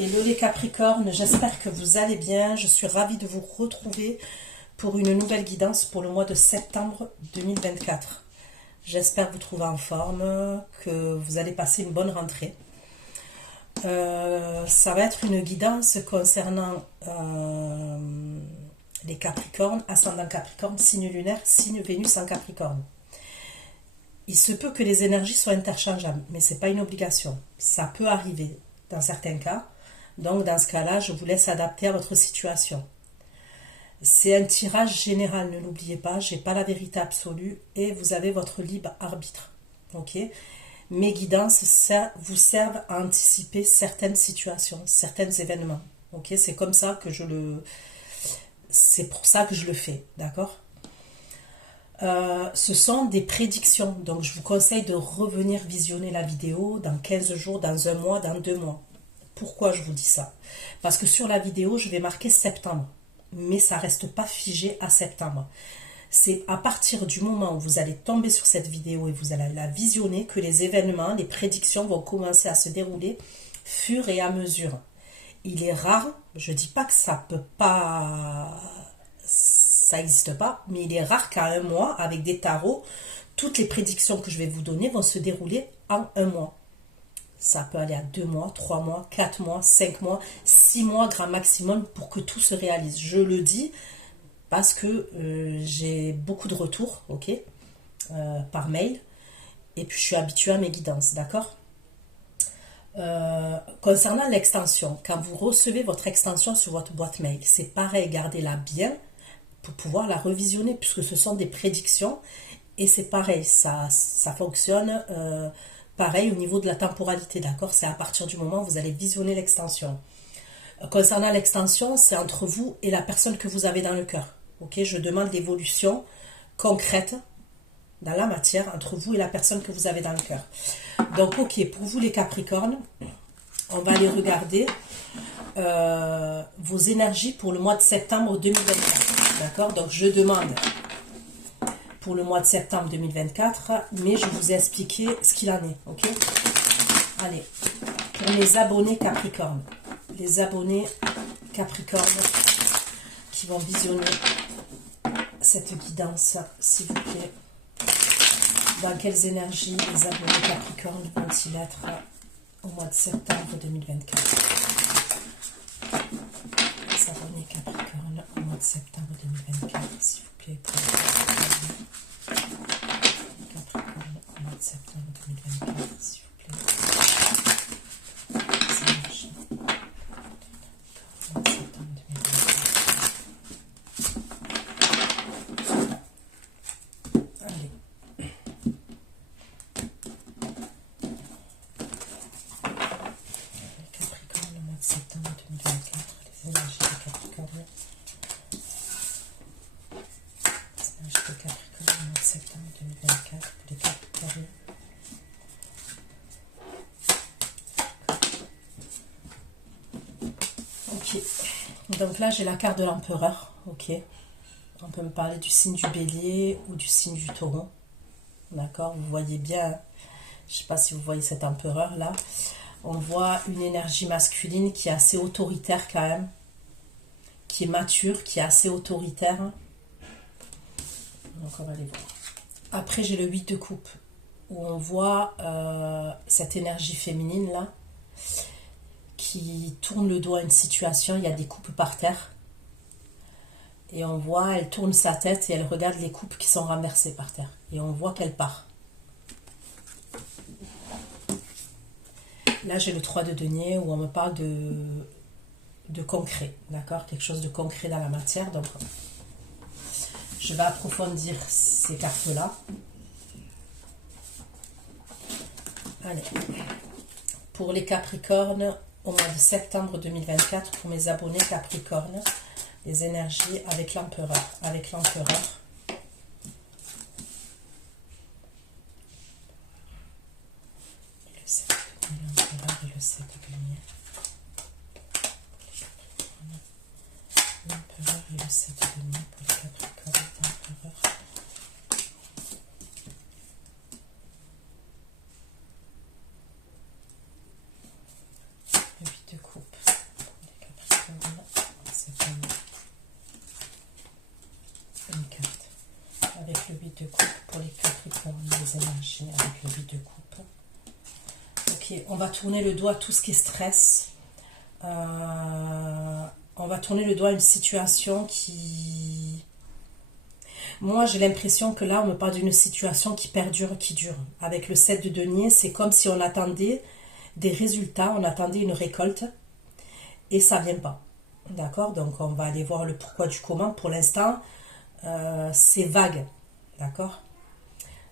Hello les Capricornes, j'espère que vous allez bien. Je suis ravie de vous retrouver pour une nouvelle guidance pour le mois de septembre 2024. J'espère vous trouver en forme, que vous allez passer une bonne rentrée. Ça va être une guidance concernant les Capricornes, ascendant Capricorne, signe lunaire, signe Vénus en Capricorne. Il se peut que les énergies soient interchangeables, mais ce n'est pas une obligation. Ça peut arriver dans certains cas. Donc, dans ce cas-là, je vous laisse adapter à votre situation. C'est un tirage général, ne l'oubliez pas. Je n'ai pas la vérité absolue et vous avez votre libre arbitre. Ok ? Mes guidances vous servent à anticiper certaines situations, certains événements. Ok ? C'est comme ça que c'est pour ça que je le fais. D'accord ? Ce sont des prédictions. Donc, je vous conseille de revenir visionner la vidéo dans 15 jours, dans un mois, dans 2 mois. Pourquoi je vous dis ça? Parce que sur la vidéo, je vais marquer septembre. Mais ça ne reste pas figé à septembre. C'est à partir du moment où vous allez tomber sur cette vidéo et vous allez la visionner que les événements, les prédictions vont commencer à se dérouler fur et à mesure. Il est rare, je ne dis pas que ça peut pas, ça n'existe pas, mais il est rare qu'à un mois, avec des tarots, toutes les prédictions que je vais vous donner vont se dérouler en un mois. Ça peut aller à 2 mois, 3 mois, 4 mois, 5 mois, 6 mois grand maximum pour que tout se réalise. Je le dis parce que j'ai beaucoup de retours, ok, par mail. Et puis je suis habituée à mes guidances, d'accord. Concernant l'extension, quand vous recevez votre extension sur votre boîte mail, c'est pareil, gardez-la bien pour pouvoir la revisionner puisque ce sont des prédictions. Et c'est pareil, ça fonctionne... pareil au niveau de la temporalité, d'accord? C'est à partir du moment où vous allez visionner l'extension. Concernant l'extension, c'est entre vous et la personne que vous avez dans le cœur. Ok? Je demande l'évolution concrète dans la matière entre vous et la personne que vous avez dans le cœur. Donc, ok, pour vous les Capricornes, on va aller regarder vos énergies pour le mois de septembre 2024. D'accord? Donc, je demande... pour le mois de septembre 2024, mais je vous ai expliqué ce qu'il en est, ok? Allez, pour les abonnés Capricorne, les abonnés Capricorne qui vont visionner cette guidance, s'il vous plaît, dans quelles énergies les abonnés Capricorne vont-ils être au mois de septembre 2024? Les abonnés Capricorne au mois de septembre 2024, s'il vous plaît, pour Capricorne au mois de septembre 2024, s'il vous plaît. Au mois de septembre 2024. Allez. Capricorne au mois de septembre 2024, les énergies de Capricorne. Les Capricorne au mois de septembre 2024 pour les Capricornes. Ok, donc là j'ai la carte de l'empereur. Ok, on peut me parler du signe du bélier ou du signe du taureau. D'accord, vous voyez bien, je ne sais pas si vous voyez cet empereur là. On voit une énergie masculine qui est assez autoritaire quand même, qui est mature, qui est assez autoritaire. Donc on va aller voir. Après j'ai le 8 de coupe où on voit cette énergie féminine là qui tourne le dos à une situation. Il y a des coupes par terre et on voit, elle tourne sa tête et elle regarde les coupes qui sont renversées par terre et on voit qu'elle part. Là j'ai le 3 de denier où on me parle de concret, d'accord, quelque chose de concret dans la matière. Donc je vais approfondir ces cartes-là. Allez. Pour les Capricornes, au mois de septembre 2024, pour mes abonnés Capricornes, les énergies avec l'empereur. Avec l'empereur. Le 7 de denier, l'empereur et le 7 de denier. L'empereur et le 7 de denier pour les Capricornes, l'empereur. Le 8 de coupe. Ok, on va tourner le dos à tout ce qui est stress. On va tourner le dos à une situation qui... Moi, j'ai l'impression que là, on me parle d'une situation qui perdure, qui dure. Avec le 7 de denier, c'est comme si on attendait des résultats, on attendait une récolte, et ça vient pas. D'accord? Donc, on va aller voir le pourquoi du comment. Pour l'instant, c'est vague. D'accord?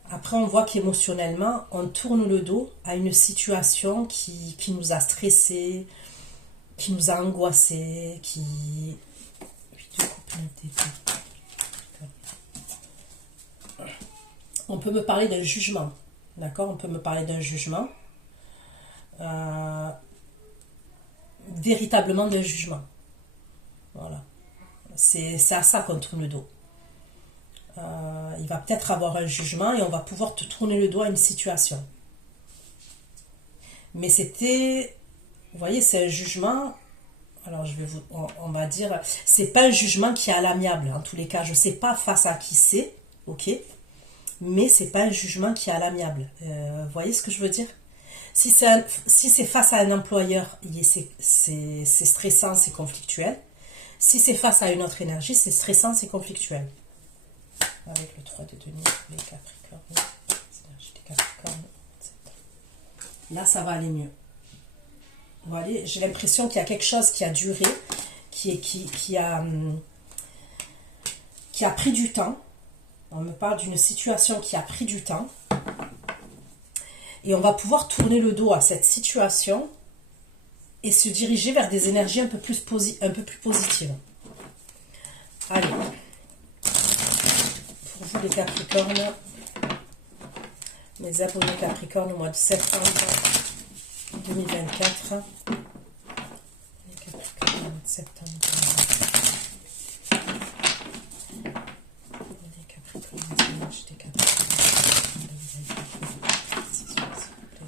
Après, on voit qu'émotionnellement, on tourne le dos à une situation qui nous a stressés, qui nous a angoissés, qui... On peut me parler d'un jugement. D'accord? On peut me parler d'un jugement. Véritablement d'un jugement. Voilà. C'est à ça qu'on tourne le dos. Il va peut-être avoir un jugement et on va pouvoir te tourner le dos à une situation. Mais c'était, vous voyez, c'est un jugement. Alors on va dire, c'est pas un jugement qui est à l'amiable. En tous les cas, je sais pas face à qui c'est, ok, mais c'est pas un jugement qui est à l'amiable. Vous voyez ce que je veux dire? Si c'est face à un employeur, c'est stressant, c'est conflictuel. Si c'est face à une autre énergie, c'est stressant, c'est conflictuel. Avec le 3 de denier, les Capricornes, les Capricornes, etc. Là, ça va aller mieux. Vous voyez, j'ai l'impression qu'il y a quelque chose qui a duré, qui a pris du temps. On me parle d'une situation qui a pris du temps. Et on va pouvoir tourner le dos à cette situation et se diriger vers des énergies un peu plus positives. Allez. Pour vous les Capricornes, mes abonnés Capricornes au mois de septembre 2024. Les Capricornes au mois de septembre 2024. Les Capricornes, j'étais Capricornes 2024. S'il vous plaît.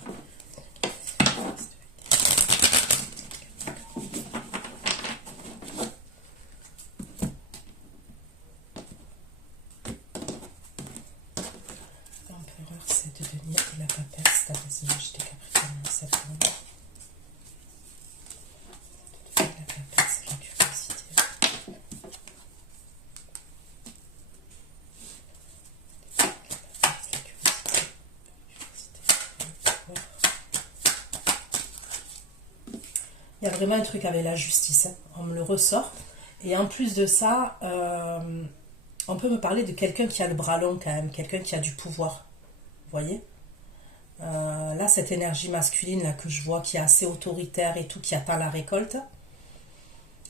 L'empereur, c'est de devenir la papesse, la résidence des Capricornes en septembre. La papesse, la curiosité. Il y a vraiment un truc avec la justice, hein. On me le ressort. Et en plus de ça, on peut me parler de quelqu'un qui a le bras long quand même, quelqu'un qui a du pouvoir. Vous voyez? Là, cette énergie masculine là, que je vois, qui est assez autoritaire et tout, qui attend la récolte,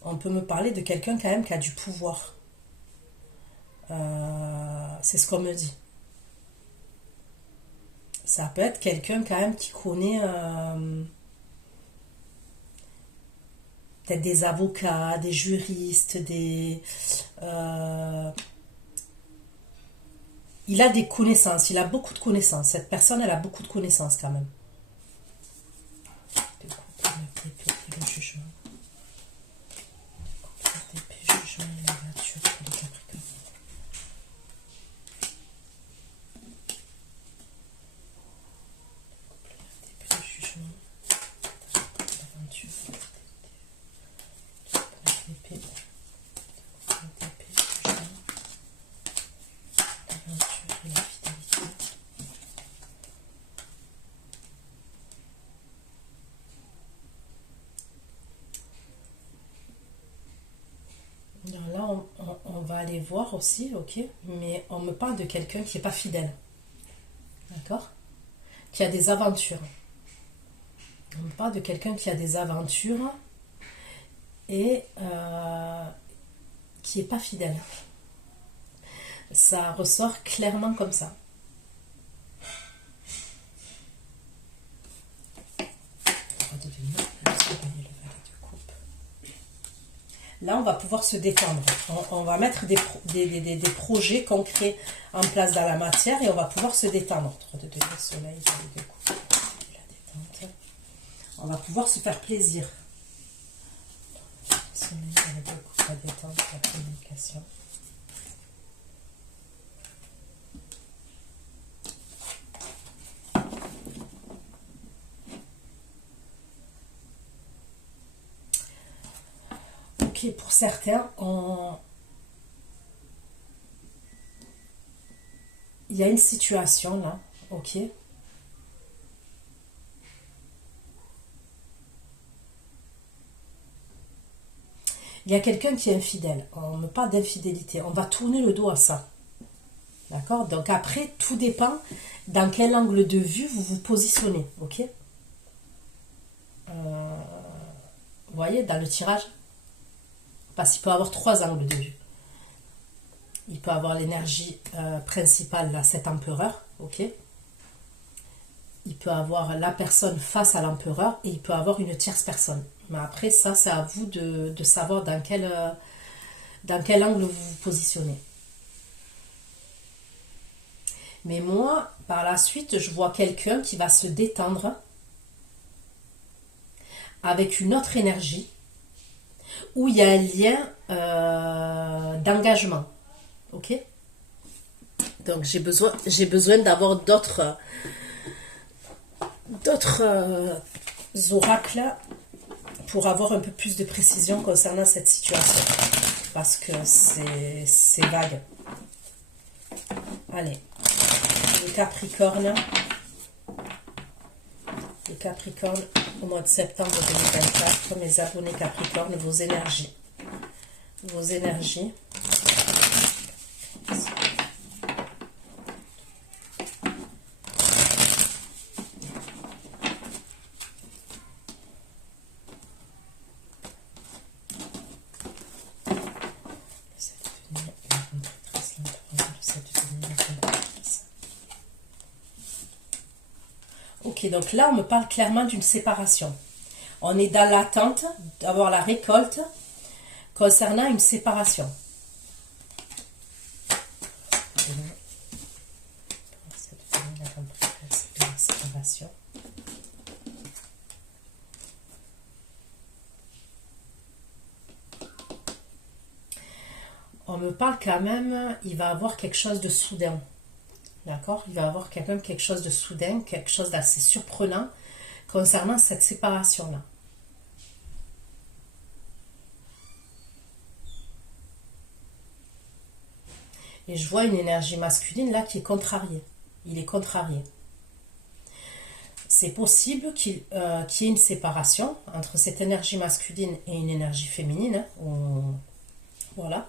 on peut me parler de quelqu'un quand même qui a du pouvoir. C'est ce qu'on me dit. Ça peut être quelqu'un quand même qui connaît peut-être des avocats, des juristes, il a des connaissances, il a beaucoup de connaissances. Cette personne, elle a beaucoup de connaissances quand même. Le jugement. Le jugement et la nature pour les Capricornes. Le jugement, l'aventure, l'épée, l'aventure et la fidélité. Là, on va aller voir aussi, ok, mais on me parle de quelqu'un qui n'est pas fidèle, d'accord, qui a des aventures. On me parle de quelqu'un qui a des aventures et qui n'est pas fidèle. Ça ressort clairement comme ça. Là, on va pouvoir se détendre. On va mettre des projets concrets en place dans la matière et on va pouvoir se détendre. 3 de degrés, soleil, de coupe, la détente. On va pouvoir se faire plaisir. Soleil, de coupe, la détente, la communication. Ok, pour certains, il y a une situation là, ok. Il y a quelqu'un qui est infidèle. On ne parle d'infidélité. On va tourner le dos à ça. D'accord? Donc après, tout dépend dans quel angle de vue vous vous positionnez. Ok? Vous voyez, dans le tirage, parce qu'il peut avoir trois angles de vue. Il peut avoir l'énergie principale, là, cet empereur. Ok? Il peut avoir la personne face à l'empereur et il peut avoir une tierce personne. Mais après, ça, c'est à vous de savoir dans quel angle vous vous positionnez. Mais moi, par la suite, je vois quelqu'un qui va se détendre avec une autre énergie où il y a un lien d'engagement. Ok? Donc j'ai besoin d'avoir d'autres oracles pour avoir un peu plus de précision concernant cette situation. Parce que c'est vague. Allez. Le Capricorne. Le Capricorne au mois de septembre 2024. Mes abonnés Capricorne, vos énergies. Vos énergies. Ok, donc là, on me parle clairement d'une séparation. On est dans l'attente d'avoir la récolte concernant une séparation. On me parle quand même, il va avoir quelque chose de soudain. D'accord? Il va y avoir quand même quelque chose de soudain, quelque chose d'assez surprenant concernant cette séparation-là. Et je vois une énergie masculine là qui est contrariée. Il est contrarié. C'est possible qu'il y ait une séparation entre cette énergie masculine et une énergie féminine. Voilà.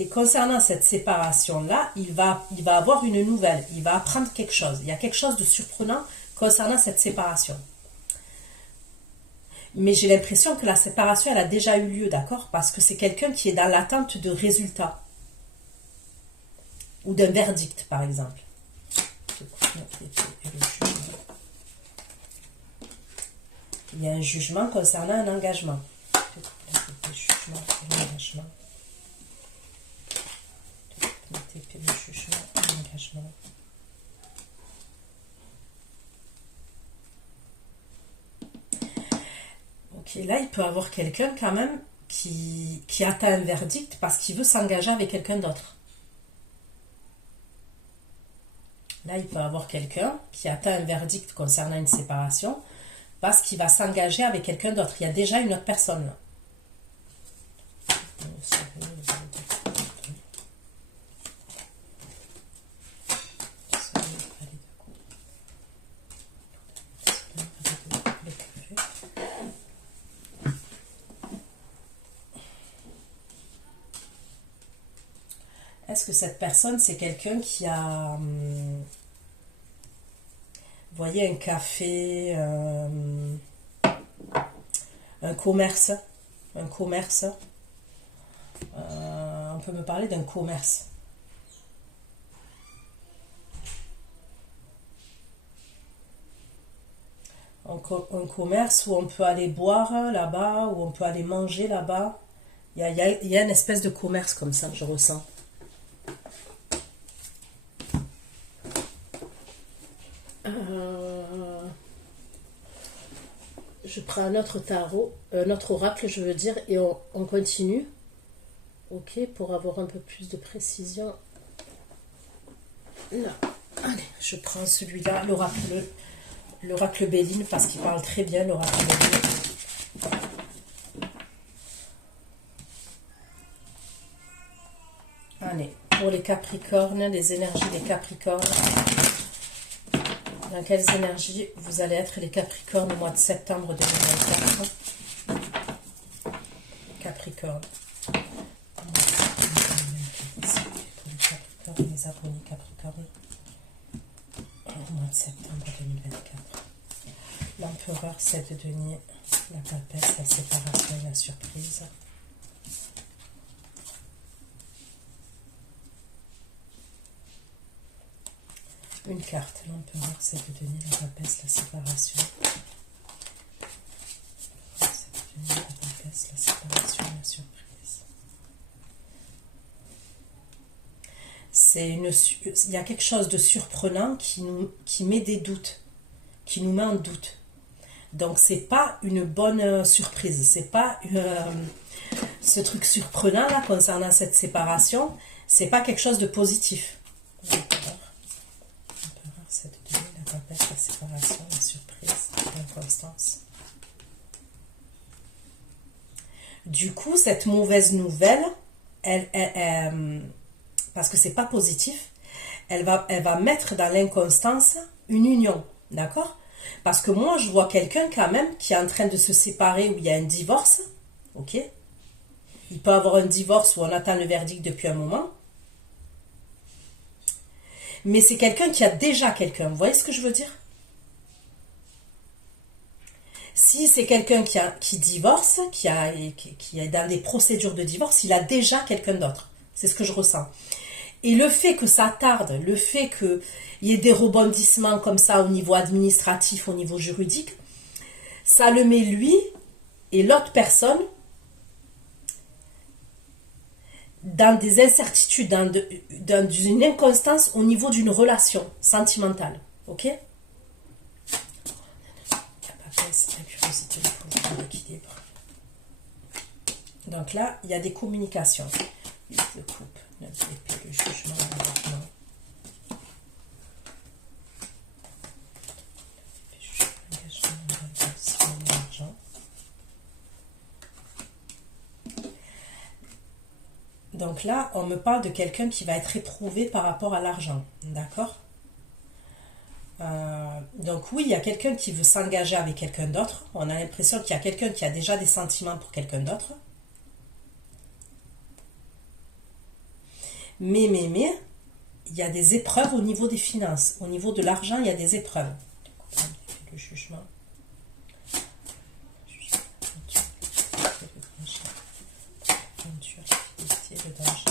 Et concernant cette séparation-là, il va avoir une nouvelle. Il va apprendre quelque chose. Il y a quelque chose de surprenant concernant cette séparation. Mais j'ai l'impression que la séparation, elle a déjà eu lieu, d'accord? Parce que c'est quelqu'un qui est dans l'attente de résultats. Ou d'un verdict, par exemple. Il y a un jugement concernant un engagement. Ok, là, il peut y avoir quelqu'un quand même qui attend un verdict parce qu'il veut s'engager avec quelqu'un d'autre. Là, il peut y avoir quelqu'un qui attend un verdict concernant une séparation parce qu'il va s'engager avec quelqu'un d'autre. Il y a déjà une autre personne là. Est-ce que cette personne, c'est quelqu'un qui a, vous voyez, un café, un commerce, on peut me parler d'un commerce. Un commerce où on peut aller boire là-bas, où on peut aller manger là-bas. Il y a une espèce de commerce comme ça, je ressens. Je prends un autre tarot, un autre oracle, je veux dire, et on continue. Ok, pour avoir un peu plus de précision. Là, allez, je prends celui-là, l'oracle Béline, parce qu'il parle très bien, l'oracle Béline. Allez, pour les Capricornes, les énergies des Capricornes. Dans quelles énergies vous allez être les Capricornes au mois de septembre 2024? Capricorne. Pour les Capricornes, les abonnés Capricornes. Au mois de septembre 2024. L'empereur, 7 de denier, la papesse, la séparation et la surprise. Une carte, l'empereur, 7 de denier, la papesse, la séparation. 7 de denier, la papesse, la séparation et la surprise. Il y a quelque chose de surprenant qui met des doutes, qui nous met en doute. Donc c'est pas une bonne surprise, c'est pas ce truc surprenant là concernant cette séparation, c'est pas quelque chose de positif. L'empereur, 7 de denier, la papesse, la séparation, la surprise, l'inconstance. Du coup, cette mauvaise nouvelle, parce que c'est pas positif, elle va mettre dans l'inconstance une union, d'accord? Parce que moi, je vois quelqu'un quand même qui est en train de se séparer, où il y a un divorce, ok? Il peut y avoir un divorce où on attend le verdict depuis un moment. Mais c'est quelqu'un qui a déjà quelqu'un, vous voyez ce que je veux dire? Si c'est quelqu'un qui divorce, qui est dans des procédures de divorce, il a déjà quelqu'un d'autre. C'est ce que je ressens. Et le fait que ça tarde, le fait qu'il y ait des rebondissements comme ça au niveau administratif, au niveau juridique, ça le met lui et l'autre personne dans des incertitudes, dans une inconstance au niveau d'une relation sentimentale. Ok? La papesse, la curiosité, l'équilibre. Donc là, il y a des communications. Le couple, le jugement, l'engagement. Donc là, on me parle de quelqu'un qui va être éprouvé par rapport à l'argent. D'accord? Donc oui, il y a quelqu'un qui veut s'engager avec quelqu'un d'autre. On a l'impression qu'il y a quelqu'un qui a déjà des sentiments pour quelqu'un d'autre. Mais, il y a des épreuves au niveau des finances. Au niveau de l'argent, il y a des épreuves. Le jugement. Le danger.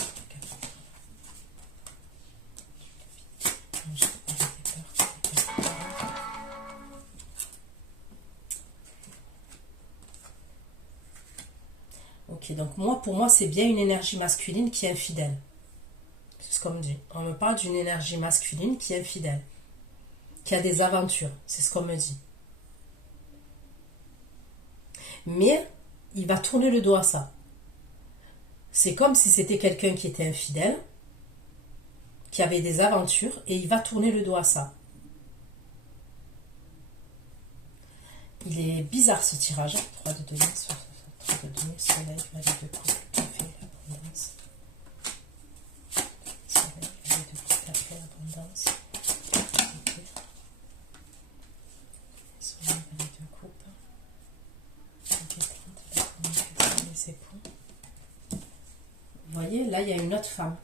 Ok, donc pour moi, c'est bien une énergie masculine qui est infidèle. C'est ce qu'on me dit. On me parle d'une énergie masculine qui est infidèle, qui a des aventures. C'est ce qu'on me dit. Mais il va tourner le dos à ça. C'est comme si c'était quelqu'un qui était infidèle, qui avait des aventures, et il va tourner le dos à ça. Il est bizarre ce tirage. 3 de denier, 3 de denier, soleil, valet de couple, café, abondance. Soleil, valet de couple, café, abondance. Okay. Soleil, valet de couple. Ok, 30, la communication, les époux. Vous voyez, là, il y a une autre femme.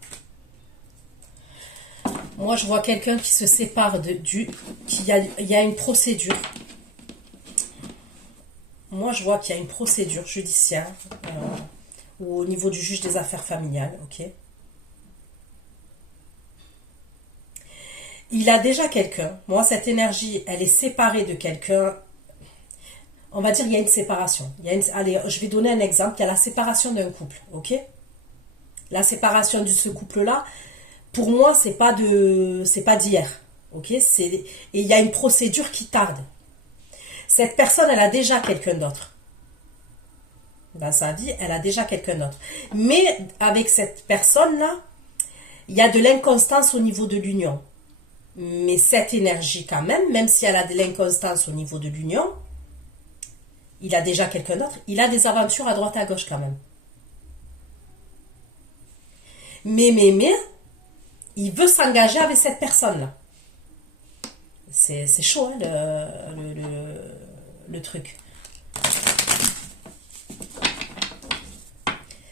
Moi, je vois quelqu'un qui se sépare il y a une procédure. Moi, je vois qu'il y a une procédure judiciaire ou au niveau du juge des affaires familiales, ok? Il a déjà quelqu'un. Moi, cette énergie, elle est séparée de quelqu'un. On va dire qu'il y a une séparation. Allez, je vais donner un exemple. Il y a la séparation d'un couple, ok? La séparation de ce couple-là, pour moi, c'est pas d'hier, ok? Et il y a une procédure qui tarde. Cette personne, elle a déjà quelqu'un d'autre. Dans sa vie, elle a déjà quelqu'un d'autre. Mais avec cette personne-là, il y a de l'inconstance au niveau de l'union. Mais cette énergie quand même s'il y a de l'inconstance au niveau de l'union, il a déjà quelqu'un d'autre, il a des aventures à droite à gauche quand même. Mais, il veut s'engager avec cette personne-là. C'est chaud, hein, le truc.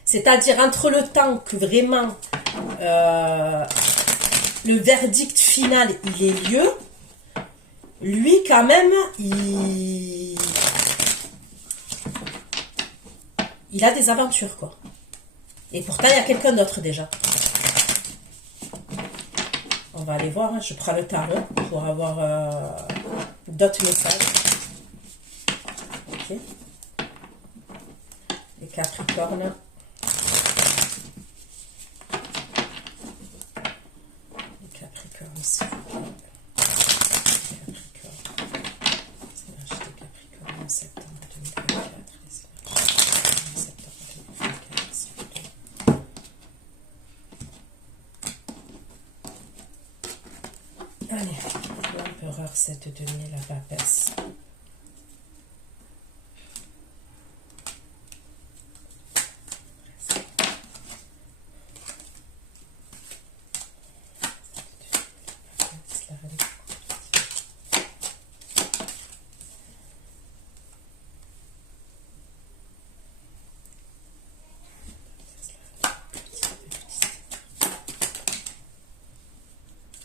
C'est-à-dire entre le temps que vraiment le verdict final il ait lieu, lui quand même il a des aventures quoi. Et pourtant il y a quelqu'un d'autre déjà. On va aller voir, hein. Je prends le tarot pour avoir d'autres messages. Ok. Les Capricornes. S'il vous plaît. Capricorne. C'est l'âge des Capricornes en septembre 2024. Septembre 2024, s'il vous plaît. Allez, l'empereur, cette demi, la papesse.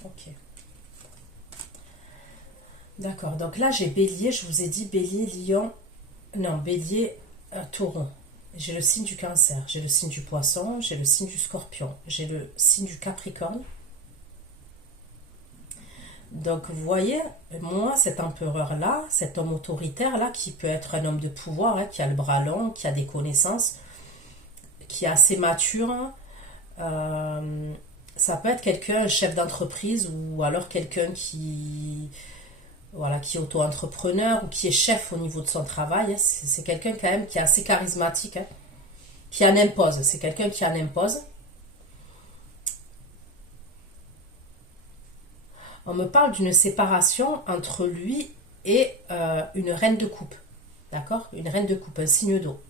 Ok. D'accord, donc là j'ai Bélier, je vous ai dit Bélier, Lion, non Bélier, Taureau. J'ai le signe du Cancer, j'ai le signe du Poisson, j'ai le signe du Scorpion, j'ai le signe du Capricorne. Donc vous voyez, moi cet empereur-là, cet homme autoritaire-là, qui peut être un homme de pouvoir, hein, qui a le bras long, qui a des connaissances, qui est assez mature, ça peut être quelqu'un, un chef d'entreprise, ou alors quelqu'un qui, voilà, qui est auto-entrepreneur, ou qui est chef au niveau de son travail. C'est quelqu'un quand même qui est assez charismatique, hein, qui en impose, c'est quelqu'un qui en impose. On me parle d'une séparation entre lui et une reine de coupe. D'accord? Une reine de coupe, un signe d'eau.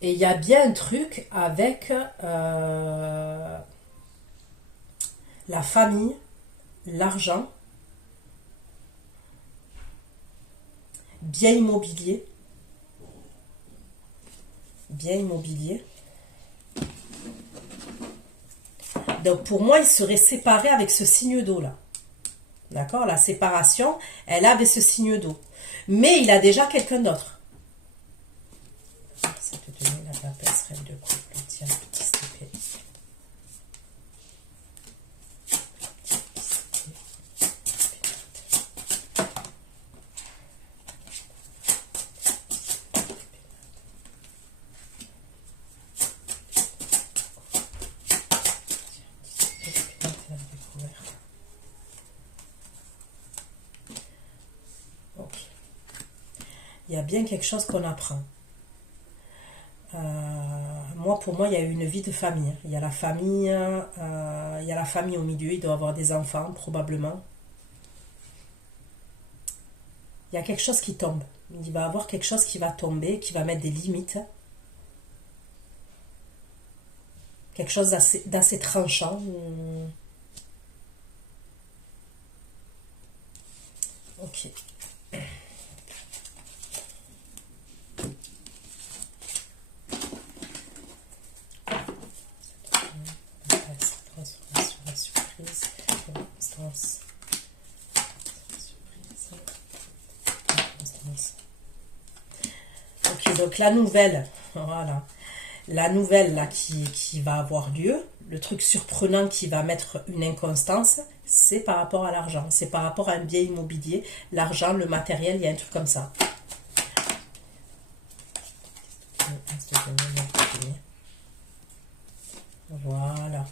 Et il y a bien un truc avec la famille, l'argent, bien immobilier. Bien immobilier. Donc pour moi, il serait séparé avec ce signe d'eau là. D'accord? La séparation, elle a avec ce signe d'eau. Mais il a déjà quelqu'un d'autre. Ça te donne la papesse, reine de couple, tiens, petit stépé. Il y a bien quelque chose qu'on apprend. Pour moi, il y a une vie de famille. Il y a la famille, au milieu. Il doit avoir des enfants, probablement. Il y a quelque chose qui tombe. Il va avoir quelque chose qui va tomber, qui va mettre des limites. Quelque chose d'assez tranchant. Ok. Ok, donc la nouvelle, voilà, la nouvelle là qui va avoir lieu, le truc surprenant qui va mettre une inconstance, c'est par rapport à l'argent, c'est par rapport à un bien immobilier, l'argent, le matériel, il y a un truc comme ça. Voilà.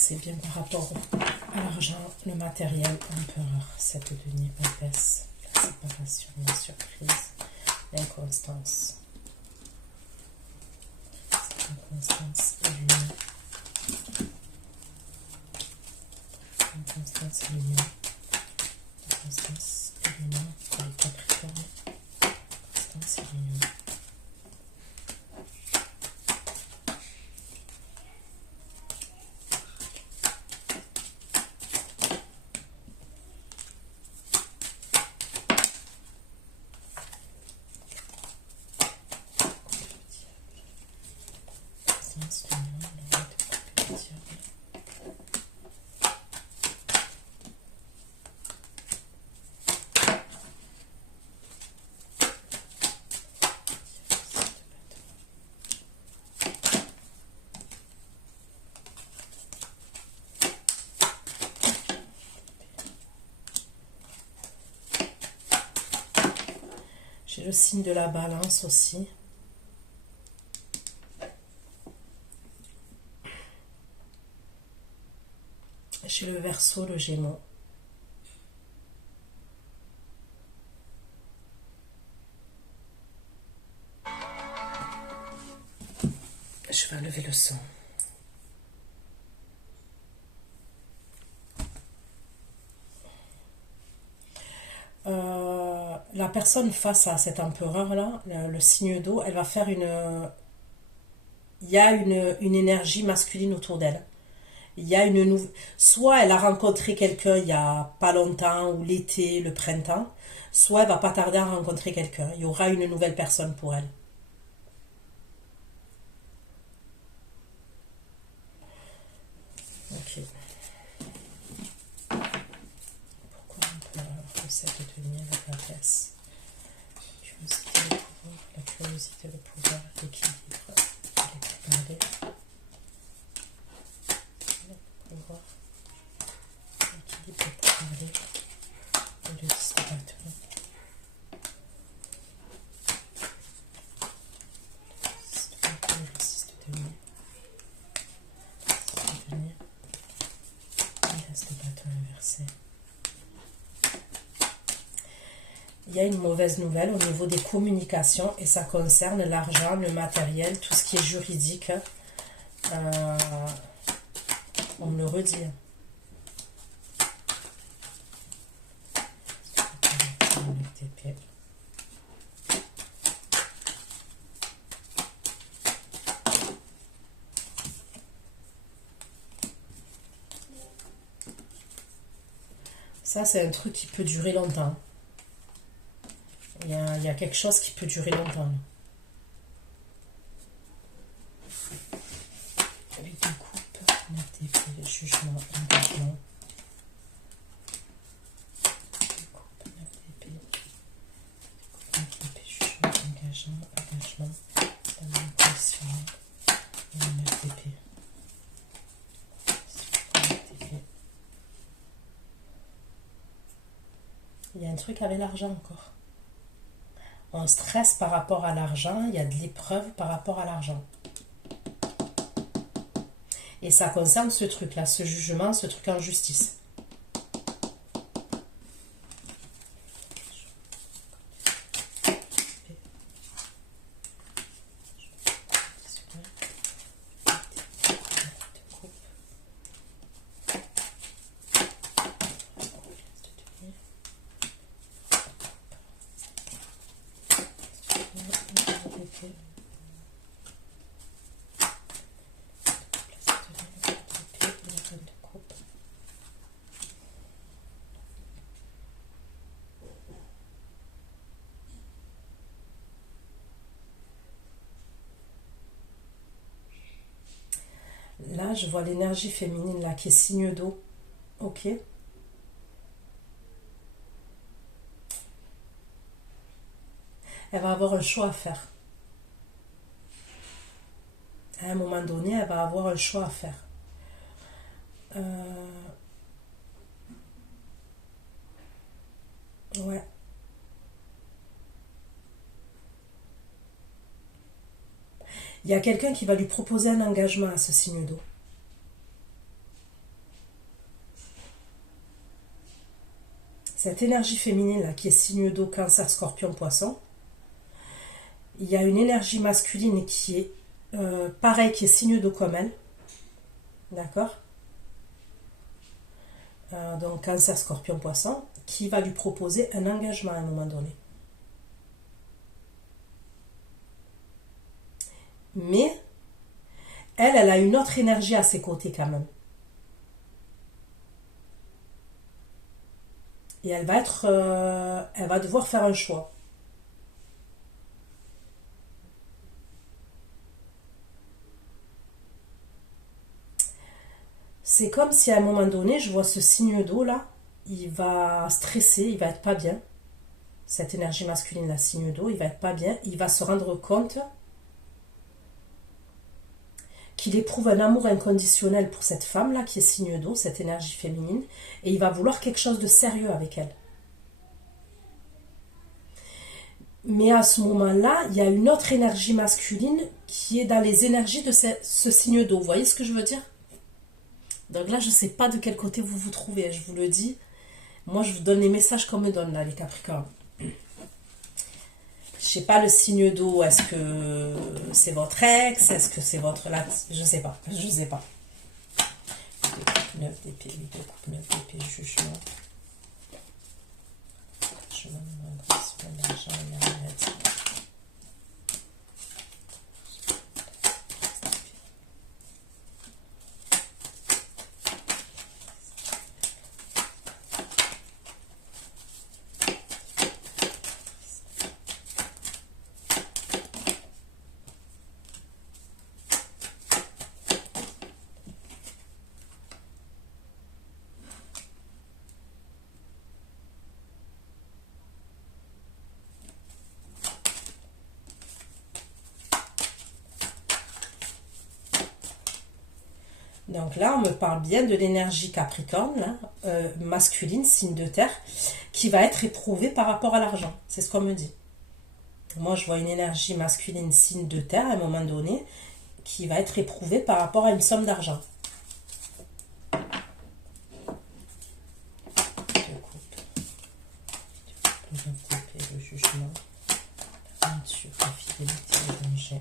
C'est bien par rapport à l'argent, le matériel, empereur, cette denier, papesse, la séparation, la surprise, l'inconstance. L'inconstance et l'union. L'inconstance et l'union. L'inconstance et l'union pour les Capricornes. L'inconstance et l'union. J'ai le signe de la balance aussi. J'ai le Verseau, le Gémeaux. Je vais lever le son. La personne face à cet empereur-là, le signe d'eau, elle va faire une... Il y a une énergie masculine autour d'elle. Il y a une nouvelle... Soit elle a rencontré quelqu'un il y a pas longtemps, ou l'été, le printemps, soit elle va pas tarder à rencontrer quelqu'un. Il y aura une nouvelle personne pour elle. Ok. Pourquoi on peut avoir cette tenue avec la pièce? La curiosité, le pouvoir, l'équilibre, regarder, le pouvoir, l'équilibre, le pouvoir, et le 10 de bâton. Le 6 de denier, et l'as de bâton inversé. Il y a une mauvaise nouvelle au niveau des communications et ça concerne l'argent, le matériel, tout ce qui est juridique. On me le redit. Ça, c'est un truc qui peut durer longtemps. Il y a quelque chose qui peut durer longtemps. Avec une coupe, un jugement, engagement. Jugement, engagement, communication, et un FDP. Il y a un truc avec l'argent encore. On stresse par rapport à l'argent, il y a de l'épreuve par rapport à l'argent. Et ça concerne ce truc-là, ce jugement, ce truc en justice. Là, je vois l'énergie féminine là qui est signe d'eau. Ok. Elle va avoir un choix à faire. À un moment donné, elle va avoir un choix à faire. Ouais. Il y a quelqu'un qui va lui proposer un engagement à ce signe d'eau. cette énergie féminine là qui est signe d'eau, Cancer, Scorpion, Poisson, il y a une énergie masculine qui est pareil, qui est signe d'eau comme elle. D'accord? Donc Cancer, Scorpion, Poisson, qui va lui proposer un engagement à un moment donné. Mais elle a une autre énergie à ses côtés quand même. Et elle va devoir faire un choix. C'est comme si à un moment donné, je vois ce signe d'eau là, il va stresser, il va être pas bien. Cette énergie masculine, la signe d'eau, il va être pas bien. Il va se rendre compte qu'il éprouve un amour inconditionnel pour cette femme là qui est signe d'eau, cette énergie féminine, et il va vouloir quelque chose de sérieux avec elle. Mais à ce moment-là, il y a une autre énergie masculine qui est dans les énergies de ce signe d'eau. Vous voyez ce que je veux dire? Donc là, je ne sais pas de quel côté vous vous trouvez, je vous le dis. Moi, je vous donne les messages qu'on me donne, là, les Capricornes. Je sais pas le signe d'eau, est-ce que c'est votre ex, est-ce que c'est votre... Là, je sais pas, je sais pas. 9 d'épée, 8 de coupe, 9 d'épée, jugement. Je me demande si l'argent est la maladie. Donc là, on me parle bien de l'énergie Capricorne, là, masculine, signe de terre, qui va être éprouvée par rapport à l'argent. C'est ce qu'on me dit. Moi, je vois une énergie masculine, signe de terre, à un moment donné, qui va être éprouvée par rapport à une somme d'argent. Le jugement, sur la fidélité, le danger.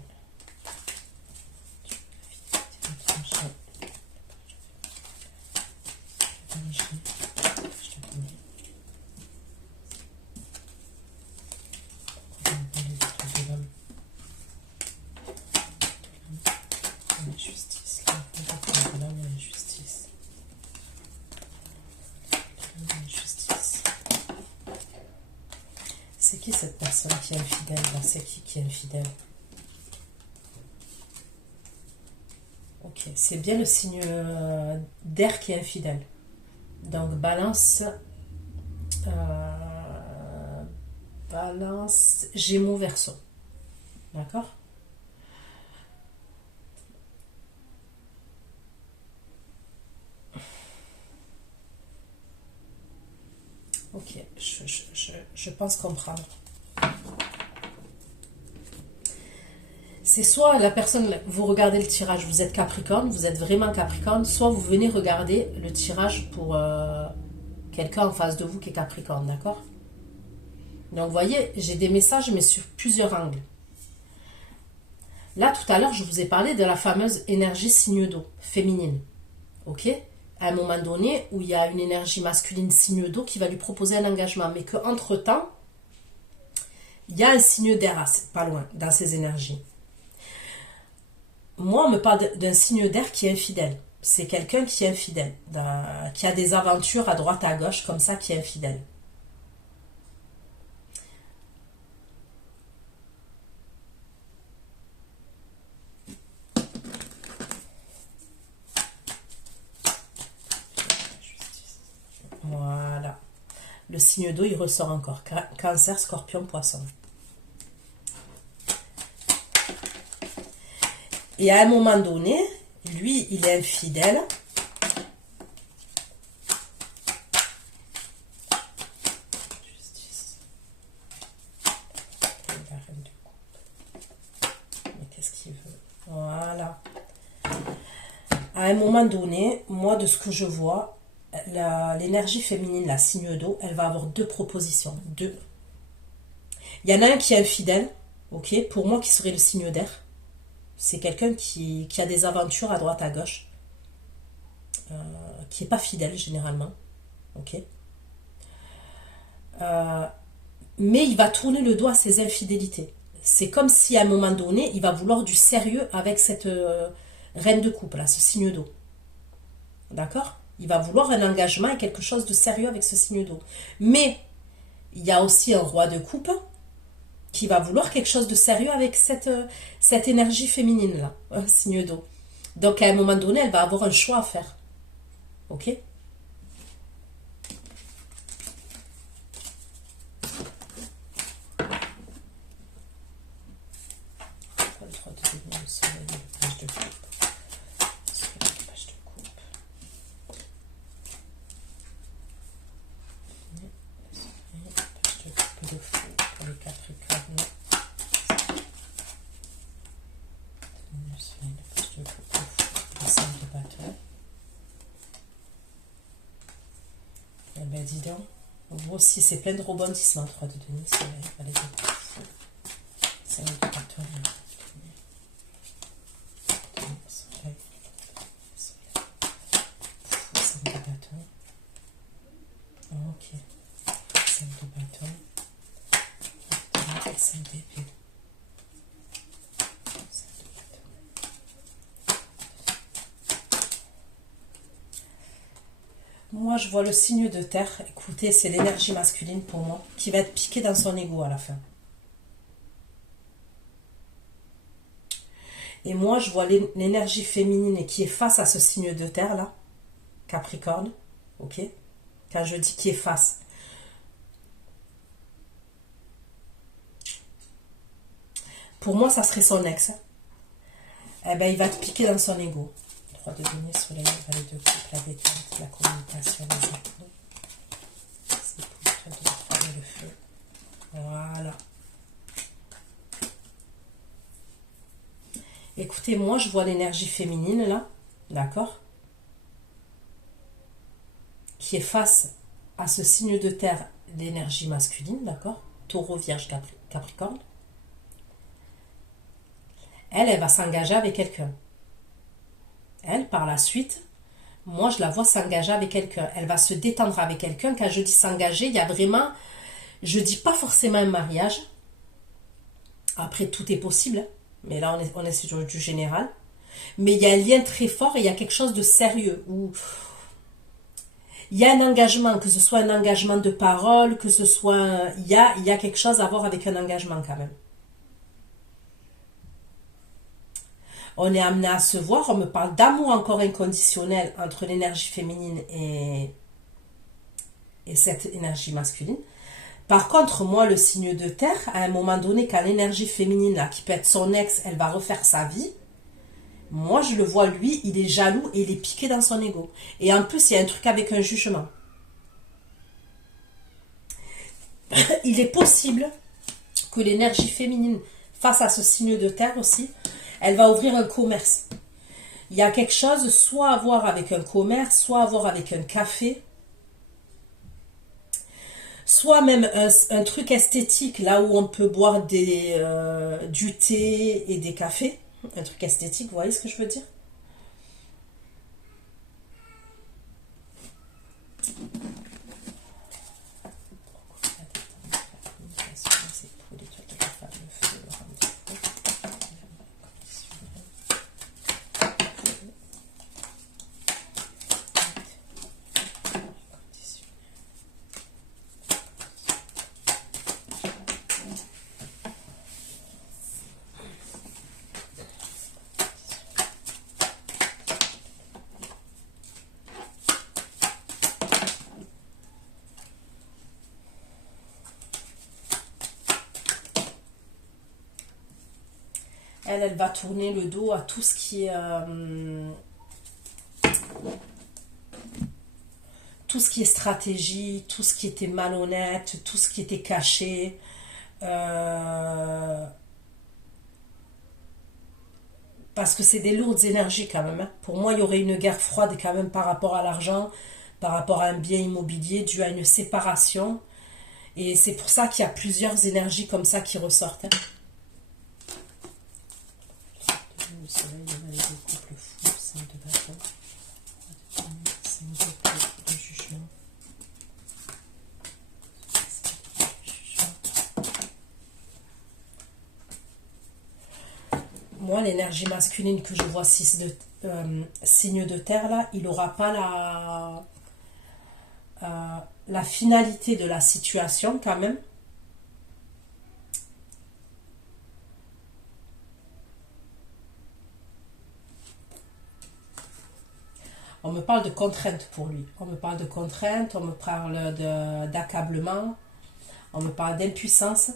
C'est qui cette personne qui est infidèle là? C'est qui est infidèle? Ok, c'est bien le signe d'air qui est infidèle. Donc balance, balance, Gémeaux, Verseau. D'accord? Ok, je pense comprendre. C'est soit la personne, vous regardez le tirage, vous êtes Capricorne, vous êtes vraiment Capricorne, soit vous venez regarder le tirage pour quelqu'un en face de vous qui est Capricorne, d'accord? Donc vous voyez, j'ai des messages mais sur plusieurs angles. Là, tout à l'heure, je vous ai parlé de la fameuse énergie signe d'eau, féminine. Ok? À un moment donné, où il y a une énergie masculine signe d'eau qui va lui proposer un engagement. Mais qu'entre-temps, il y a un signe d'air pas loin, dans ces énergies. Moi, on me parle d'un signe d'air qui est infidèle. C'est quelqu'un qui est infidèle, qui a des aventures à droite, à gauche, comme ça, qui est infidèle. Voilà. Le signe d'eau, il ressort encore. Cancer, Scorpion, Poisson. Et à un moment donné, lui, il est infidèle. Justice. La reine de coupe. Mais qu'est-ce qu'il veut? Voilà. À un moment donné, moi, de ce que je vois, l'énergie féminine, la signe d'eau, elle va avoir deux propositions. Deux. Il y en a un qui est infidèle, ok, pour moi qui serait le signe d'air. C'est quelqu'un qui a des aventures à droite à gauche, qui n'est pas fidèle généralement, ok. Mais il va tourner le dos à ses infidélités. C'est comme si à un moment donné, il va vouloir du sérieux avec cette reine de coupe, là, ce signe d'eau. D'accord? Il va vouloir un engagement et quelque chose de sérieux avec ce signe d'eau. Mais il y a aussi un roi de coupe qui va vouloir quelque chose de sérieux avec cette énergie féminine-là, un signe d'eau. Donc à un moment donné, elle va avoir un choix à faire. Ok? Ben dis donc, vous aussi c'est plein de rebondissements, 3 de Denis, allez, ça va être bâton. Ok, 5 de bâton, 5 d'épée. Moi, je vois le signe de terre. Écoutez, c'est l'énergie masculine pour moi, qui va être piquée dans son ego à la fin. Et moi, je vois l'énergie féminine qui est face à ce signe de terre, là, Capricorne, ok? Quand je dis qui est face. Pour moi, ça serait son ex. Eh ben, il va te piquer dans son ego. 3 de denier, soleil, valet de coupe, la détente, la communication, les époux. C'est pour de la et le feu. Voilà. Écoutez, moi, je vois l'énergie féminine, là, d'accord, qui est face à ce signe de terre, l'énergie masculine, d'accord, taureau, vierge, capricorne. Elle va s'engager avec quelqu'un. Elle, par la suite, moi, je la vois s'engager avec quelqu'un. Elle va se détendre avec quelqu'un. Quand je dis s'engager, il y a vraiment... Je dis pas forcément un mariage. Après, tout est possible. Mais là, on est sur du général. Mais il y a un lien très fort et il y a quelque chose de sérieux. Où il y a un engagement, que ce soit un engagement de parole, que ce soit... Il y a quelque chose à voir avec un engagement quand même. On est amené à se voir, on me parle d'amour encore inconditionnel entre l'énergie féminine et cette énergie masculine. Par contre, moi, le signe de terre, à un moment donné, quand l'énergie féminine, là, qui peut être son ex, elle va refaire sa vie, moi, je le vois, lui, il est jaloux et il est piqué dans son ego. Et en plus, il y a un truc avec un jugement. Il est possible que l'énergie féminine, face à ce signe de terre aussi, elle va ouvrir un commerce. Il y a quelque chose, soit à voir avec un commerce, soit à voir avec un café, soit même un truc esthétique, là où on peut boire du thé et des cafés. Un truc esthétique, vous voyez ce que je veux dire? Elle va tourner le dos à tout ce qui est stratégie, tout ce qui était malhonnête, tout ce qui était caché. Parce que c'est des lourdes énergies quand même. Hein. Pour moi, il y aurait une guerre froide quand même par rapport à l'argent, par rapport à un bien immobilier dû à une séparation. Et c'est pour ça qu'il y a plusieurs énergies comme ça qui ressortent. Hein. Le soleil, le valet de couple fou, 5 de bâton, 5 de jugement. Moi, l'énergie masculine que je vois, signe de terre, là, il n'aura pas la finalité de la situation quand même. On me parle de contraintes pour lui. On me parle de contraintes, on me parle d'accablement, on me parle d'impuissance.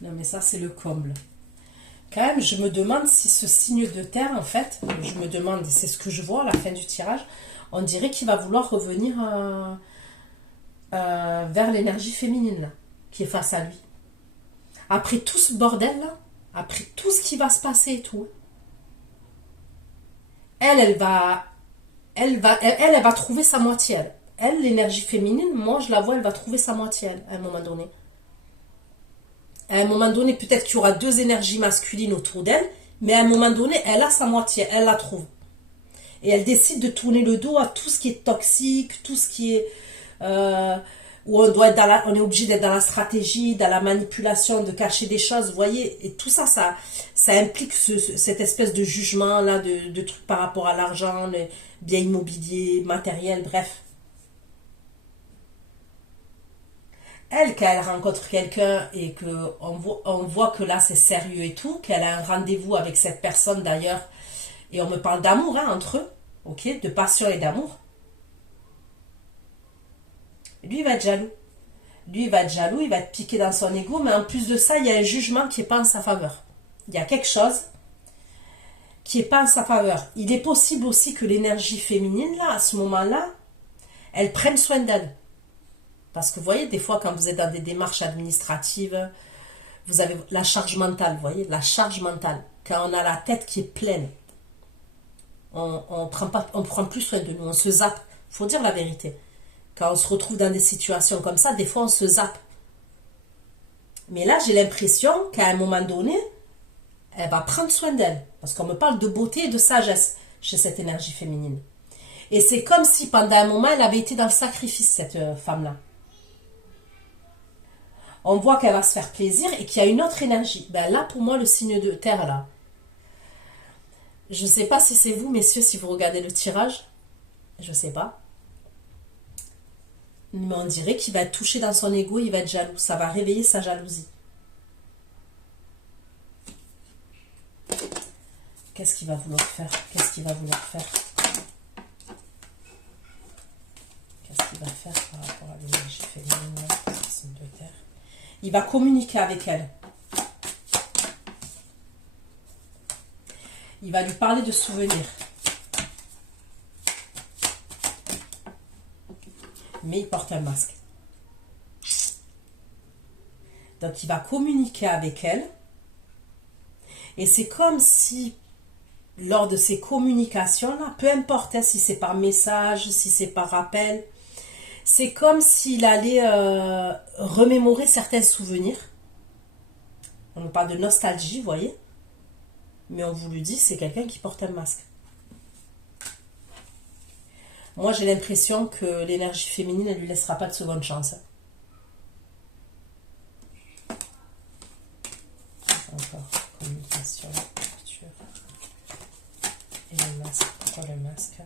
Non mais ça c'est le comble. Quand même, je me demande si ce signe de terre, en fait, je me demande, c'est ce que je vois à la fin du tirage, on dirait qu'il va vouloir revenir vers l'énergie féminine là, qui est face à lui. Après tout ce bordel là, après tout ce qui va se passer et tout, elle va trouver sa moitié. Elle, l'énergie féminine, moi je la vois, elle va trouver sa moitié à un moment donné. À un moment donné, peut-être qu'il y aura deux énergies masculines autour d'elle, mais à un moment donné, elle a sa moitié, elle la trouve. Et elle décide de tourner le dos à tout ce qui est toxique, tout ce qui est... où on est obligé d'être dans la stratégie, dans la manipulation, de cacher des choses, vous voyez. Et tout ça, ça implique cette espèce de jugement-là, de trucs par rapport à l'argent, les biens immobiliers, matériel, bref. Elle, quand elle rencontre quelqu'un et on voit que là c'est sérieux et tout, qu'elle a un rendez-vous avec cette personne d'ailleurs, et on me parle d'amour hein, entre eux, ok, de passion et d'amour, lui il va être jaloux. Lui il va être jaloux, il va être piqué dans son ego, mais en plus de ça, il y a un jugement qui n'est pas en sa faveur. Il y a quelque chose qui n'est pas en sa faveur. Il est possible aussi que l'énergie féminine, là, à ce moment-là, elle prenne soin d'elle. Parce que vous voyez, des fois, quand vous êtes dans des démarches administratives, vous avez la charge mentale, vous voyez, la charge mentale. Quand on a la tête qui est pleine, on prend plus soin de nous, on se zappe. Il faut dire la vérité. Quand on se retrouve dans des situations comme ça, des fois on se zappe. Mais là, j'ai l'impression qu'à un moment donné, elle va prendre soin d'elle. Parce qu'on me parle de beauté et de sagesse chez cette énergie féminine. Et c'est comme si pendant un moment, elle avait été dans le sacrifice, cette femme-là. On voit qu'elle va se faire plaisir et qu'il y a une autre énergie. Ben là, pour moi, le signe de terre, là. Je ne sais pas si c'est vous, messieurs, si vous regardez le tirage. Je ne sais pas. Mais on dirait qu'il va être touché dans son ego, il va être jaloux. Ça va réveiller sa jalousie. Qu'est-ce qu'il va vouloir faire? Qu'est-ce qu'il va vouloir faire? Qu'est-ce qu'il va faire par rapport à l'énergie féminine de terre? Il va communiquer avec elle. Il va lui parler de souvenirs. Mais il porte un masque. Donc il va communiquer avec elle. Et c'est comme si, lors de ces communications-là, peu importe hein, si c'est par message, si c'est par appel, c'est comme s'il allait remémorer certains souvenirs. On nous parle de nostalgie, vous voyez. Mais on vous le dit, c'est quelqu'un qui porte un masque. Moi, j'ai l'impression que l'énergie féminine, elle lui laissera pas de seconde chance. Encore, communication, culture. Et le masque. Pourquoi le masque?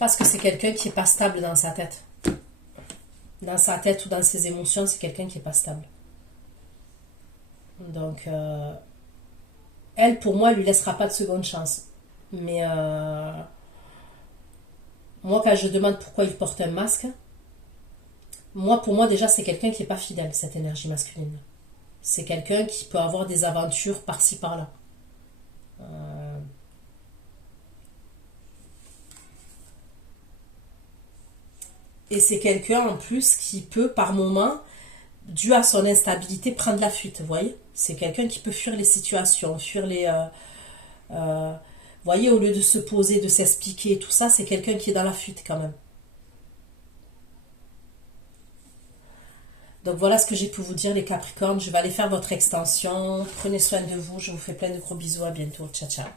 Parce que c'est quelqu'un qui n'est pas stable dans sa tête. Dans sa tête ou dans ses émotions, c'est quelqu'un qui n'est pas stable. Donc, elle, pour moi, elle lui laissera pas de seconde chance. Mais moi, quand je demande pourquoi il porte un masque, pour moi, déjà, c'est quelqu'un qui n'est pas fidèle, cette énergie masculine. C'est quelqu'un qui peut avoir des aventures par-ci, par-là. Et c'est quelqu'un, en plus, qui peut, par moment, dû à son instabilité, prendre la fuite, vous voyez. C'est quelqu'un qui peut fuir les situations, fuir les... vous voyez, au lieu de se poser, de s'expliquer, tout ça, c'est quelqu'un qui est dans la fuite, quand même. Donc voilà ce que j'ai pu vous dire les Capricornes. Je vais aller faire votre extension. Prenez soin de vous. Je vous fais plein de gros bisous. À bientôt. Ciao, ciao.